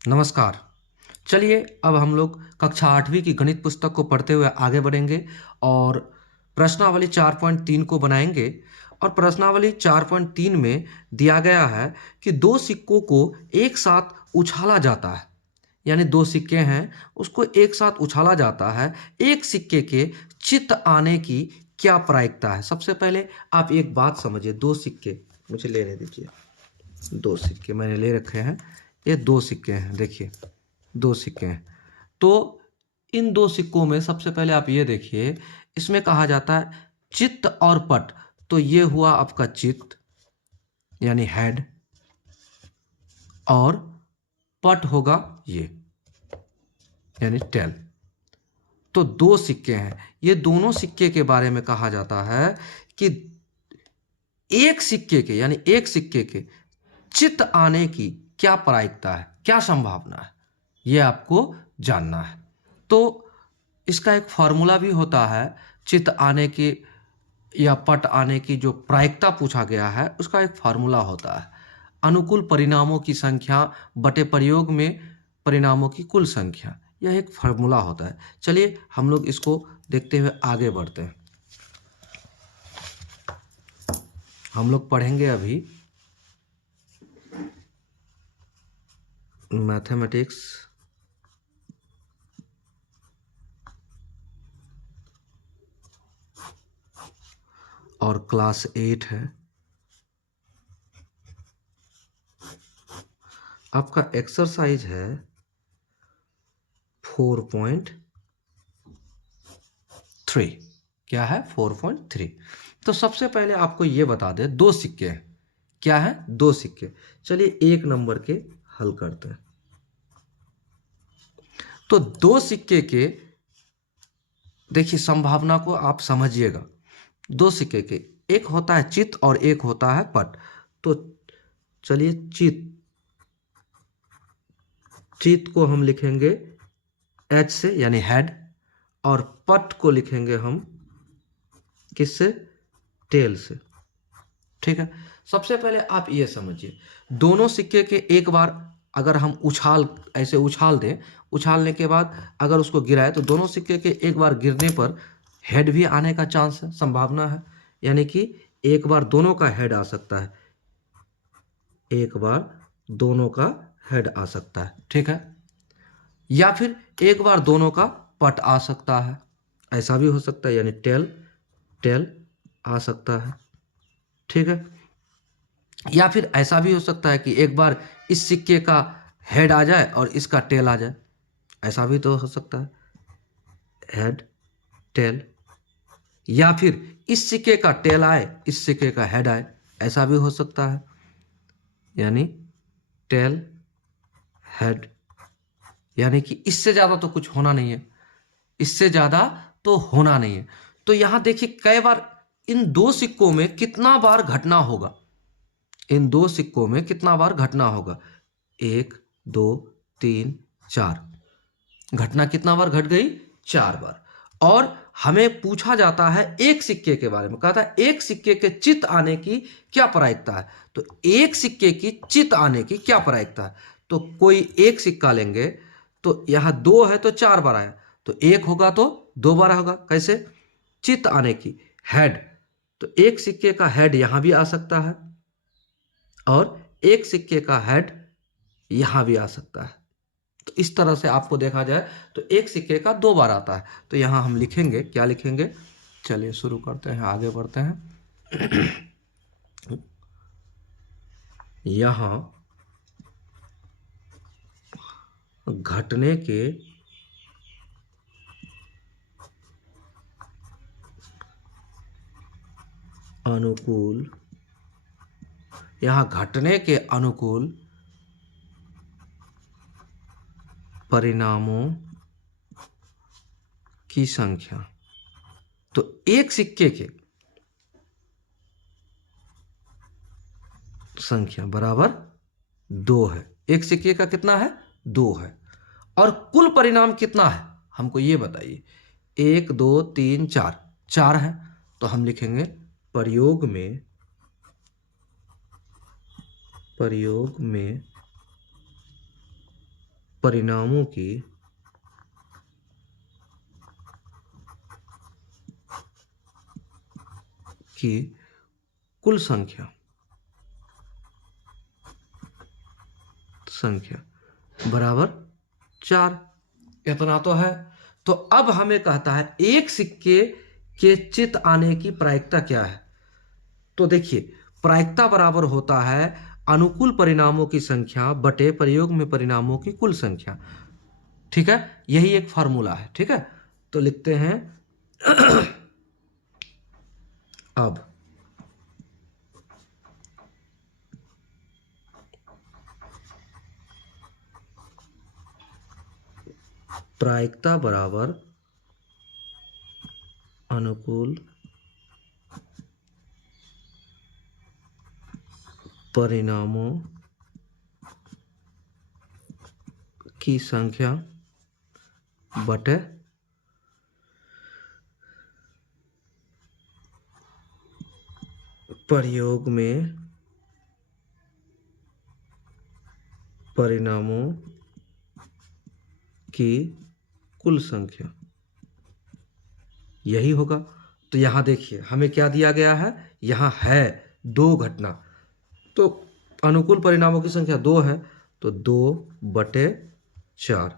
नमस्कार। चलिए अब हम लोग कक्षा 8वीं की गणित पुस्तक को पढ़ते हुए आगे बढ़ेंगे और प्रश्नावली 4.3 को बनाएंगे। और प्रश्नावली 4.3 में दिया गया है कि दो सिक्कों को एक साथ उछाला जाता है, यानी दो सिक्के हैं उसको एक साथ उछाला जाता है। एक सिक्के के चित्त आने की क्या प्रायिकता है? सबसे पहले आप एक बात समझिए, दो सिक्के मुझे लेने दीजिए। दो सिक्के मैंने ले रखे हैं, ये दो सिक्के हैं, देखिए दो सिक्के हैं। तो इन दो सिक्कों में सबसे पहले आप ये देखिए, इसमें कहा जाता है चित्त और पट। तो ये हुआ आपका चित्त यानी हेड, और पट होगा ये यानी टेल। तो दो सिक्के हैं, ये दोनों सिक्के के बारे में कहा जाता है कि एक सिक्के के यानी एक सिक्के के चित्त आने की क्या प्रायिकता है, क्या संभावना है, यह आपको जानना है। तो इसका एक फॉर्मूला भी होता है, चित्त आने की या पट आने की जो प्रायिकता पूछा गया है उसका एक फार्मूला होता है, अनुकूल परिणामों की संख्या बटे प्रयोग में परिणामों की कुल संख्या। यह एक फार्मूला होता है। चलिए हम लोग इसको देखते हुए आगे बढ़ते हैं। हम लोग पढ़ेंगे अभी मैथमेटिक्स और क्लास 8 है। आपका एक्सरसाइज है 4.3। क्या है? 4.3। तो सबसे पहले आपको ये बता दें, दो सिक्के हैं। क्या है? दो सिक्के। चलिए एक नंबर के हल करते हैं। तो दो सिक्के के देखिए संभावना को आप समझिएगा। दो सिक्के के एक होता है चित्त और एक होता है पट। तो चलिए चित्त को हम लिखेंगे एच से यानी हेड, और पट को लिखेंगे हम किससे? टेल से। ठीक है। सबसे पहले आप ये समझिए, दोनों सिक्के के एक बार अगर हम ऐसे उछाल दें, उछालने के बाद अगर उसको गिराए तो दोनों सिक्के के एक बार गिरने पर हेड भी आने का चांस है, संभावना है। यानी कि एक बार दोनों का हेड आ सकता है, एक बार दोनों का हेड आ सकता है। ठीक है। या फिर एक बार दोनों का पट आ सकता है, ऐसा भी हो सकता है, यानी टेल टेल आ सकता है। ठीक है। या फिर ऐसा भी हो सकता है कि एक बार इस सिक्के का हेड आ जाए और इसका टेल आ जाए, ऐसा भी तो हो सकता है, हेड टेल। या फिर इस सिक्के का टेल आए, इस सिक्के का हेड आए, ऐसा भी हो सकता है, यानी टेल हेड। यानी कि इससे ज़्यादा तो कुछ होना नहीं है, इससे ज़्यादा तो होना नहीं है। तो यहां देखिए कई बार इन दो सिक्कों में कितना बार घटना होगा, इन दो सिक्कों में कितना बार घटना होगा? 1 2 3 4। घटना कितना बार घट गई? 4 बार। और हमें पूछा जाता है एक सिक्के के बारे में, कहता है एक सिक्के के चित्त आने की क्या प्रायिकता है। तो एक सिक्के की चित्त आने की क्या प्रायिकता है? तो कोई एक सिक्का लेंगे तो यहां दो है तो 4 बार आया, तो एक होगा तो 2 बार होगा। कैसे? चित्त आने की, हेड। तो एक सिक्के का हेड यहां भी आ सकता है और एक सिक्के का हेड यहां भी आ सकता है। तो इस तरह से आपको देखा जाए तो एक सिक्के का 2 बार आता है। तो यहां हम लिखेंगे, क्या लिखेंगे? चलिए शुरू करते हैं, आगे बढ़ते हैं। यहां घटने के अनुकूल, यहां घटने के अनुकूल परिणामों की संख्या। तो एक सिक्के के संख्या बराबर 2 है। एक सिक्के का कितना है? 2 है। और कुल परिणाम कितना है हमको ये बताइए। 1 2 3 4, 4 है। तो हम लिखेंगे प्रयोग में परिणामों की कुल संख्या बराबर 4। इतना तो है। तो अब हमें कहता है एक सिक्के के चित आने की प्रायिकता क्या है। तो देखिए, प्रायिकता बराबर होता है अनुकूल परिणामों की संख्या बटे प्रयोग में परिणामों की कुल संख्या। ठीक है, यही एक फॉर्मूला है। ठीक है, तो लिखते हैं अब प्रायिकता बराबर अनुकूल परिणामों की संख्या बटे प्रयोग में परिणामों की कुल संख्या, यही होगा। तो यहां देखिए हमें क्या दिया गया है, यहां है 2 घटना, तो अनुकूल परिणामों की संख्या 2 है, तो 2/4।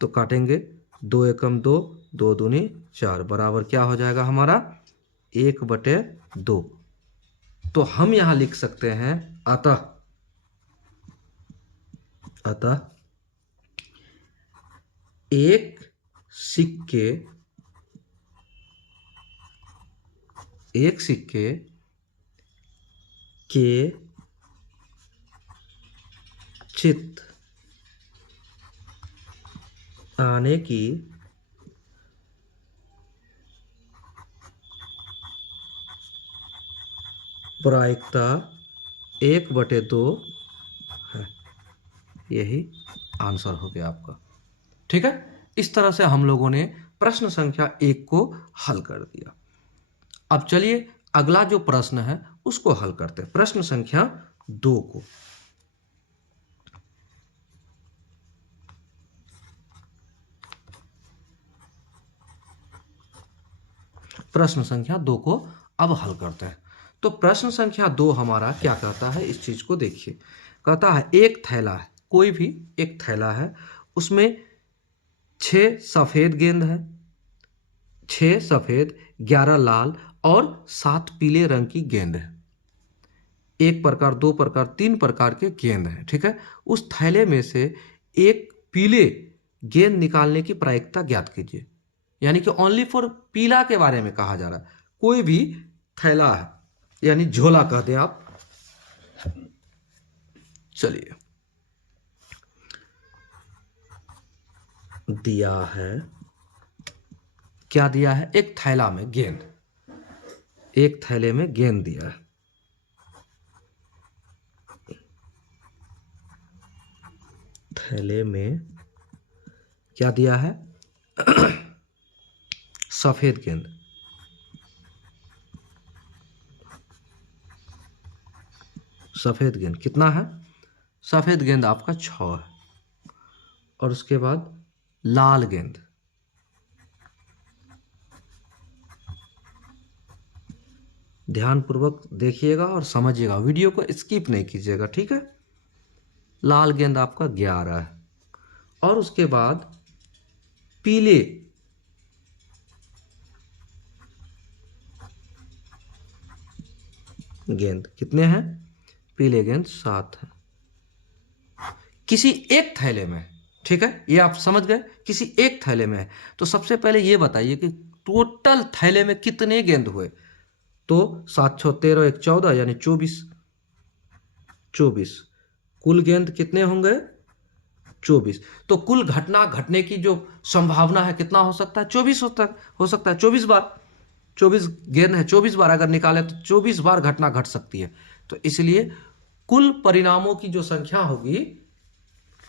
तो काटेंगे, 2 एकम 2, 2 दूनी 4 बराबर क्या हो जाएगा हमारा 1/2। तो हम यहां लिख सकते हैं अतः एक सिक्के के चित आने की प्रायिकता 1/2 है। यही आंसर हो गया आपका। ठीक है, इस तरह से हम लोगों ने प्रश्न संख्या 1 को हल कर दिया। अब चलिए अगला जो प्रश्न है उसको हल करते हैं, प्रश्न संख्या 2 को। प्रश्न संख्या 2 को अब हल करते हैं। तो प्रश्न संख्या 2 हमारा क्या कहता है, इस चीज को देखिए। कहता है एक थैला है, कोई भी एक थैला है, उसमें 6 सफेद गेंद है, 6 सफेद, 11 लाल और 7 पीले रंग की गेंद है। 1 प्रकार, 2 प्रकार, 3 प्रकार के गेंद है। ठीक है, उस थैले में से एक पीले गेंद निकालने की प्रायिकता ज्ञात कीजिए। यानी कि ओनली फॉर पीला के बारे में कहा जा रहा है। कोई भी थैला है, यानी झोला कह दें आप। चलिए, दिया है, क्या दिया है, एक थैला में गेंद, एक थैले में गेंद दिया है। थैले में क्या दिया है सफेद गेंद, सफेद गेंद कितना है, सफेद गेंद आपका 6 है। और उसके बाद लाल गेंद, ध्यानपूर्वक देखिएगा और समझिएगा, वीडियो को स्किप नहीं कीजिएगा। ठीक है, लाल गेंद आपका 11 है। और उसके बाद पीले गेंद कितने हैं, पीले गेंद 7 है। किसी एक थैले में, ठीक है, ये आप समझ गए, किसी एक थैले में है। तो सबसे पहले ये बताइए कि टोटल थैले में कितने गेंद हुए। तो 7 6 13 1 14 यानी 24। कुल गेंद कितने होंगे, 24। तो कुल घटना घटने की जो संभावना है कितना हो सकता है, 24 हो सकता है 24 बार। 24 गेंद है, 24 बार अगर निकाले तो 24 बार घटना घट सकती है। तो इसलिए कुल परिणामों की जो संख्या होगी,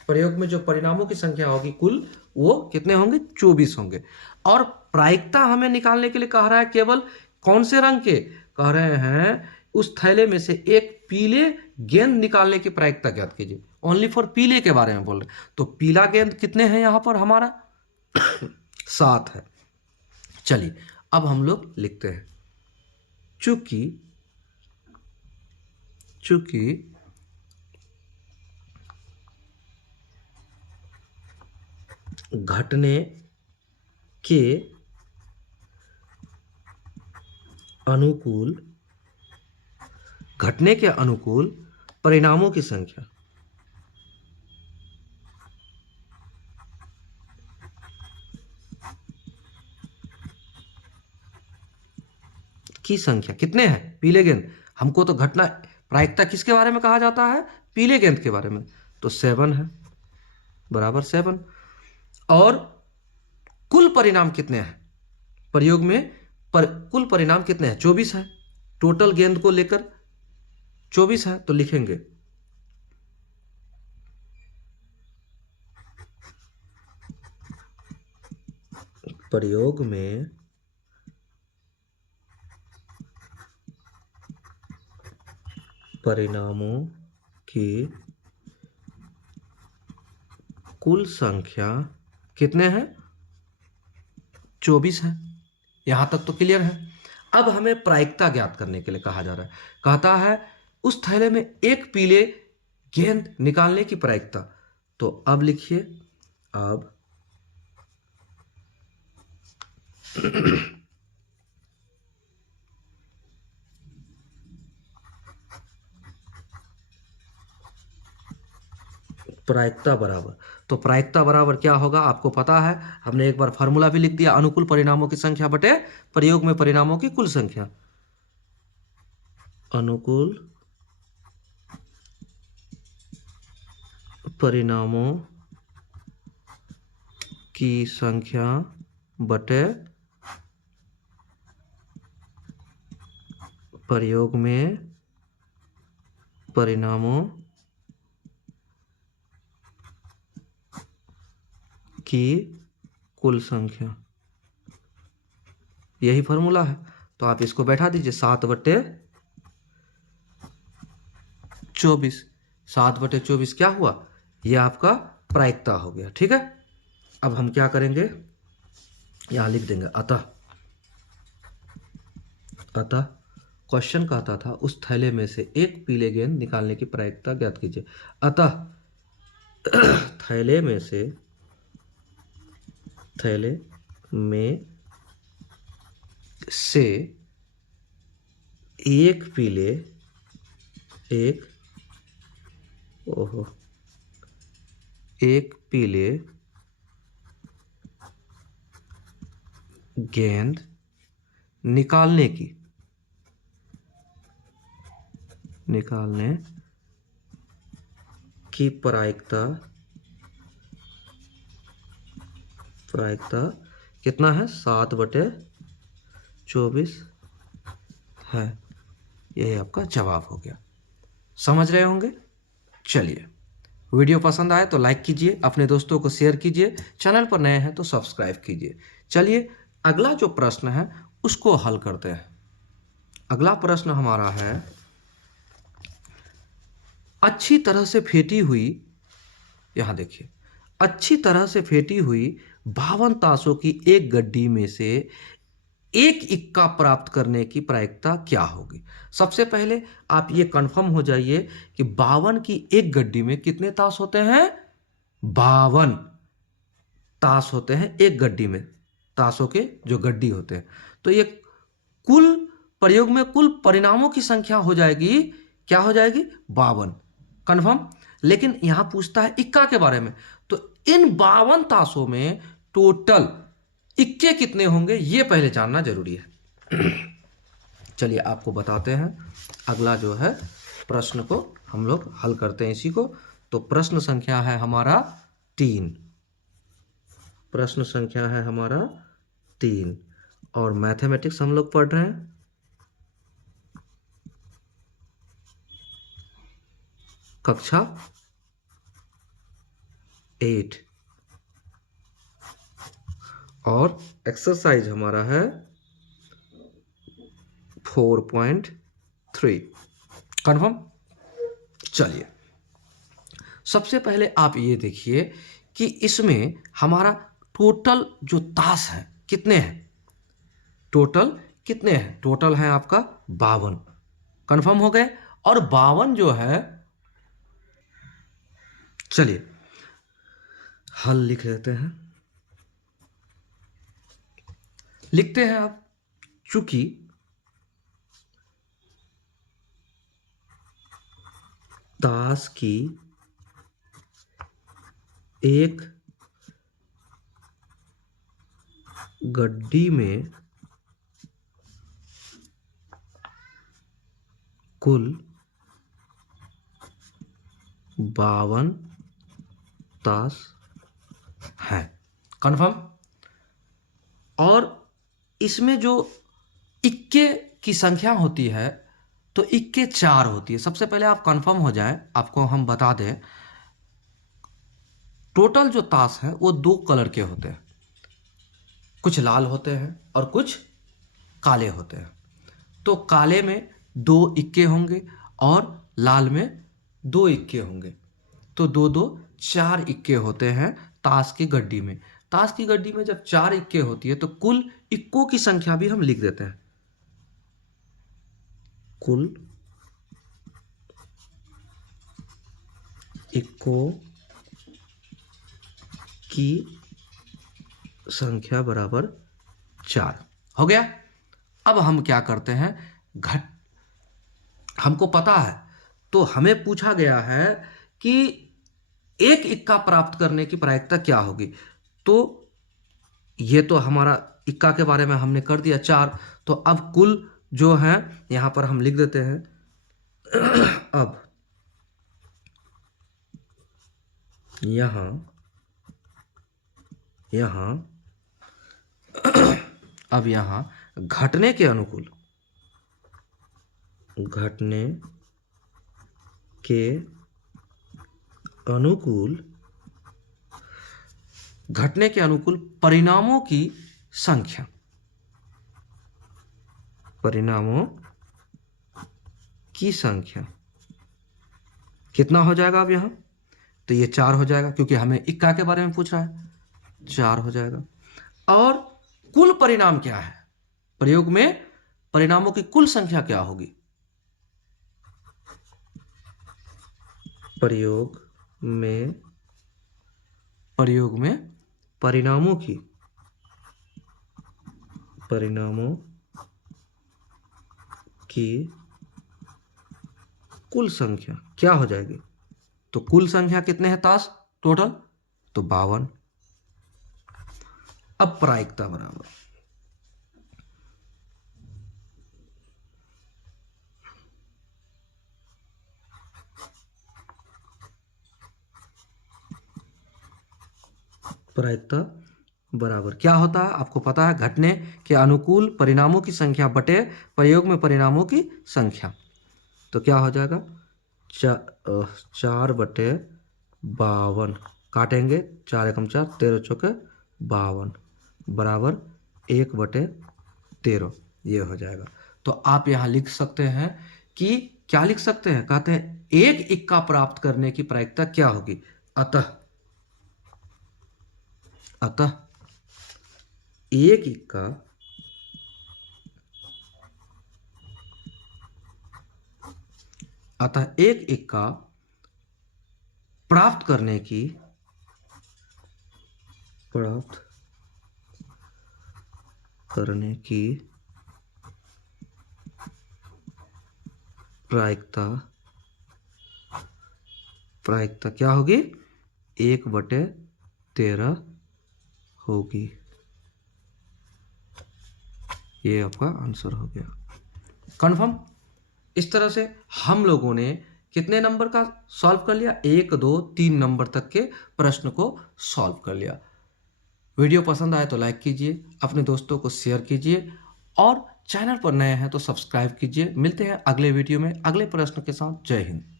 प्रयोग में जो परिणामों की संख्या होगी कुल, वो कितने होंगे, 24 होंगे। और प्रायिकता हमें निकालने के लिए कह रहा है केवल कौन से रंग के, कह रहे हैं उस थैले में से एक पीले गेंद निकालने की प्रायिकता ज्ञात कीजिए। ओनली फॉर पीले के बारे में बोल रहे हैं। तो पीला गेंद कितने हैं यहाँ पर हमारा 7 है। चलिए अब हम लोग लिखते हैं, चूंकि घटने के अनुकूल परिणामों की संख्या कितने हैं पीले गेंद। हमको तो घटना प्रायिकता किसके बारे में कहा जाता है, पीले गेंद के बारे में। तो 7 है बराबर 7। और कुल परिणाम कितने हैं प्रयोग में, कुल परिणाम कितने हैं 24 है। टोटल गेंद को लेकर 24 है। तो लिखेंगे प्रयोग में परिणामों की कुल संख्या कितने हैं 24 है। यहां तक तो क्लियर है। अब हमें प्रायिकता ज्ञात करने के लिए कहा जा रहा है, कहता है उस थैले में एक पीले गेंद निकालने की प्रायिकता। तो अब लिखिए, अब प्रायिकता बराबर, तो प्रायिकता बराबर क्या होगा आपको पता है, हमने एक बार फॉर्मूला भी लिख दिया, अनुकूल परिणामों की संख्या बटे प्रयोग में परिणामों की कुल संख्या। अनुकूल परिणामों की संख्या बटे प्रयोग में परिणामों की कुल संख्या, यही फॉर्मूला है। तो आप इसको बैठा दीजिए 7/24। 7/24 क्या हुआ, यह आपका प्रायिकता हो गया। ठीक है, अब हम क्या करेंगे, यहां लिख देंगे अतः क्वेश्चन कहता था उस थैले में से एक पीले गेंद निकालने की प्रायिकता ज्ञात कीजिए। अतः थैले में से एक पीले गेंद निकालने की प्रायिकता कितना है 7/24 है। यही आपका जवाब हो गया। समझ रहे होंगे। चलिए, वीडियो पसंद आए तो लाइक कीजिए, अपने दोस्तों को शेयर कीजिए, चैनल पर नए हैं तो सब्सक्राइब कीजिए। चलिए अगला जो प्रश्न है उसको हल करते हैं। अगला प्रश्न हमारा है, अच्छी तरह से फेंटी हुई, यहां देखिए, अच्छी तरह से फेंटी हुई 52 ताशों की एक गड्डी में से एक इक्का प्राप्त करने की प्रायिकता क्या होगी। सबसे पहले आप ये कंफर्म हो जाइए कि 52 की एक गड्डी में कितने ताश होते हैं, 52 ताश होते हैं एक गड्डी में, ताशों के जो गड्डी होते हैं। तो ये कुल प्रयोग में कुल परिणामों की संख्या हो जाएगी, क्या हो जाएगी 52, कंफर्म। लेकिन यहां पूछता है इक्का के बारे में, तो इन 52 ताशों में टोटल इक्के कितने होंगे ये पहले जानना जरूरी है। चलिए आपको बताते हैं। अगला जो है प्रश्न को हम लोग हल करते हैं इसी को। तो प्रश्न संख्या है हमारा 3, प्रश्न संख्या है हमारा 3 और मैथमेटिक्स हम लोग पढ़ रहे हैं। कक्षा 8 और एक्सरसाइज हमारा है 4.3, कंफर्म। चलिए सबसे पहले आप ये देखिए कि इसमें हमारा टोटल जो ताश है कितने हैं, टोटल कितने हैं, टोटल है आपका 52। कंफर्म हो गए। और 52 जो है, चलिए हल लिख लेते हैं। लिखते हैं आप, चूंकि ताश की एक गड्डी में कुल 52 ताश है। कन्फर्म। और इसमें जो इक्के की संख्या होती है तो इक्के 4 होती है। सबसे पहले आप कंफर्म हो जाए, आपको हम बता दें, टोटल जो ताश है वो 2 कलर के होते हैं, कुछ लाल होते हैं और कुछ काले होते हैं। तो काले में 2 इक्के होंगे और लाल में 2 इक्के होंगे, तो 2 2 4 इक्के होते हैं ताश की गड्डी में। ताश की गड्डी में जब 4 इक्के होती है तो कुल इक्कों की संख्या भी हम लिख देते हैं, कुल इक्कों की संख्या बराबर 4 हो गया। अब हम क्या करते हैं, हमको पता है, तो हमें पूछा गया है कि एक इक्का प्राप्त करने की प्रायिकता क्या होगी। तो ये तो हमारा इक्का के बारे में हमने कर दिया 4, तो अब कुल जो है यहां पर हम लिख देते हैं। अब अब यहां घटने के अनुकूल, घटने के अनुकूल परिणामों की संख्या, कितना हो जाएगा अब यहां, तो ये 4 हो जाएगा, क्योंकि हमें इक्का के बारे में पूछ रहा है, 4 हो जाएगा। और कुल परिणाम क्या है, प्रयोग में परिणामों की कुल संख्या क्या होगी, प्रयोग में परिणामों की कुल संख्या क्या हो जाएगी। तो कुल संख्या कितने हैं ताश टोटल, तो 52। अब प्रायिकता बराबर, प्रायिकता बराबर क्या होता है, आपको पता है, घटने के अनुकूल परिणामों की संख्या बटे प्रयोग में परिणामों की संख्या। तो क्या हो जाएगा, 4 बटे 52, काटेंगे, 4 एकम 4, 13 चौके 52 बराबर 1 बटे 13, ये हो जाएगा। तो आप यहां लिख सकते हैं कि क्या लिख सकते हैं, कहते हैं एक इक्का प्राप्त करने की प्रायिकता क्या होगी। अतः एक इक्का प्राप्त करने की प्रायिकता क्या होगी, 1 बटे 13 होगी। ये आपका आंसर हो गया। कन्फर्म। इस तरह से हम लोगों ने कितने नंबर का सॉल्व कर लिया, 1 2 3 नंबर तक के प्रश्न को सॉल्व कर लिया। वीडियो पसंद आए तो लाइक कीजिए, अपने दोस्तों को शेयर कीजिए और चैनल पर नए हैं तो सब्सक्राइब कीजिए। मिलते हैं अगले वीडियो में अगले प्रश्न के साथ। जय हिंद।